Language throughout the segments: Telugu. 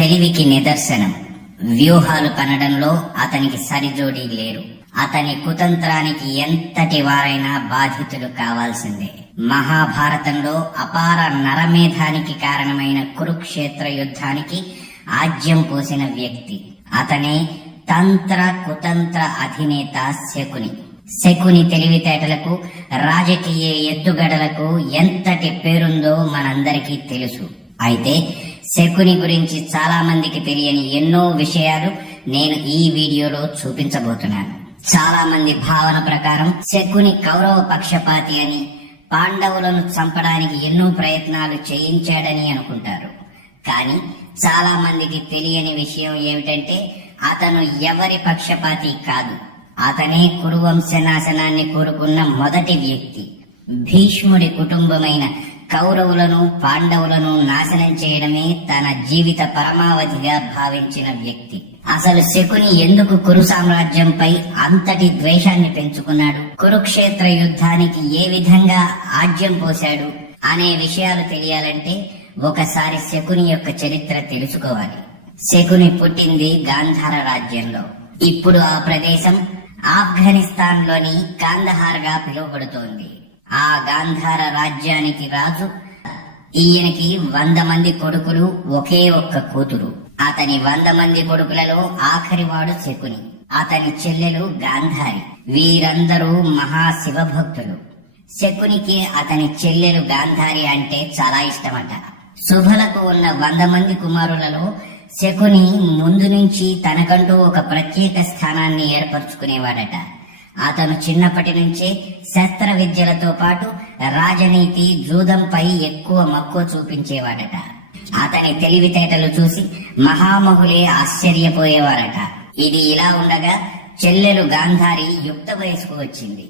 తెలివికి నిదర్శనం. వ్యూహాలు కనడంలో అతనికి సరిజోడి లేరు. అతని కుతంత్రానికి ఎంతటి వారైనా బాధితులు కావాల్సిందే. మహాభారతంలో అపార నరమేధానికి కారణమైన కురుక్షేత్ర యుద్ధానికి ఆజ్యం పోసిన వ్యక్తి. అతనే తంత్ర కుతంత్ర అధినేత శకుని. శకుని తెలివితేటలకు రాజకీయ ఎత్తుగడలకు ఎంతటి పేరుందో మనందరికీ తెలుసు. అయితే శకుని గురించి చాలా మందికి తెలియని ఎన్నో విషయాలు నేను ఈ వీడియోలో చూపించబోతున్నాను. చాలా మంది భావన ప్రకారం శకుని కౌరవ పక్షపాతి అని పాండవులను చంపడానికి ఎన్నో ప్రయత్నాలు చేయించాడని అనుకుంటారు. కానీ చాలా మందికి తెలియని విషయం ఏమిటంటే అతను ఎవరి పక్షపాతి కాదు. అతనే కురువంశనాశనాన్ని కోరుకున్న మొదటి వ్యక్తి. భీష్ముడి కుటుంబమైన కౌరవులను పాండవులను నాశనం చేయడమే తన జీవిత పరమావధిగా భావించిన వ్యక్తి. అసలు శకుని ఎందుకు కురు సామ్రాజ్యంపై అంతటి ద్వేషాన్ని పెంచుకున్నాడు? కురుక్షేత్ర యుద్ధానికి ఏ విధంగా ఆజ్యం పోశాడు? అనే విషయాలు తెలియాలంటే ఒకసారి శకుని యొక్క చరిత్ర తెలుసుకోవాలి. శకుని పుట్టింది గాంధార రాజ్యంలో. ఇప్పుడు ఆ ప్రదేశం ఆఫ్ఘనిస్తాన్లోని కాందహార్గా పిలువబడుతోంది. ఆ గాంధార రాజ్యానికి రాజు. ఈయనకి వంద మంది కొడుకులు ఒకే ఒక్క కూతురు. అతని వంద మంది కొడుకులలో ఆఖరివాడు శకుని. అతని చెల్లెలు గాంధారి. వీరందరూ మహాశివభక్తులు శకునికి అతని చెల్లెలు గాంధారి అంటే చాలా ఇష్టమట. శుభలకు ఉన్న వంద మంది కుమారులలో శకుని ముందు నుంచి తనకంటూ ఒక ప్రత్యేక స్థానాన్ని ఏర్పరచుకునేవాడట. అతను చిన్నప్పటి నుంచే శస్త్ర విద్యలతో పాటు రాజనీతి జూదంపై ఎక్కువ మక్కువ చూపించేవాడట. అతని తెలివితేటలు చూసి మహామహులే ఆశ్చర్యపోయేవారట. ఇది ఇలా ఉండగా చెల్లెలు గాంధారి యుక్త వయసుకు వచ్చింది.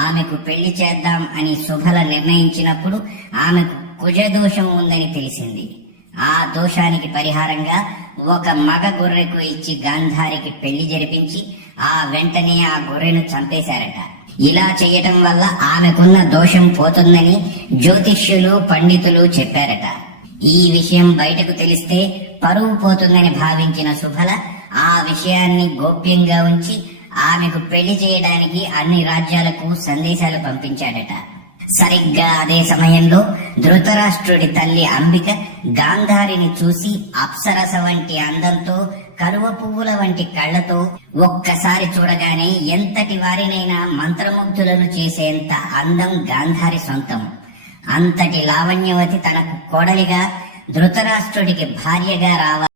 ఆమెకు పెళ్ళి చేద్దాం అని శుభల నిర్ణయించినప్పుడు ఆమెకు కుజదోషం ఉందని తెలిసింది. ఆ దోషానికి పరిహారంగా ఒక మగ గొర్రెకు ఇచ్చి గాంధారికి పెళ్ళి జరిపించి ఆ వెంటనే ఆ గొర్రెను చంపేశారట. ఇలా చేయటం వల్ల ఆమెకున్న దోషం పోతుందని జ్యోతిష్యులు పండితులు చెప్పారట. ఈ విషయం బయటకు తెలిస్తే పరువు పోతుందని భావించిన శుభల ఆ విషయాన్ని గోప్యంగా ఉంచి ఆమెకు పెళ్ళి చేయడానికి అన్ని రాజ్యాలకు సందేశాలు పంపించాడట. సరిగ్గా అదే సమయంలో ధృతరాష్ట్రుడి తల్లి అంబిక గాంధారిని చూసి అప్సరస వంటి అందంతో కలువ పువ్వుల వంటి కళ్ళతో ఒక్కసారి చూడగానే ఎంతటి వారినైనా మంత్రముగ్ధులను చేసేంత అందం గాంధారి సొంతం. అంతటి లావణ్యవతి తనకు కోడలిగా ధృతరాష్ట్రుడికి భార్యగా రావాలి.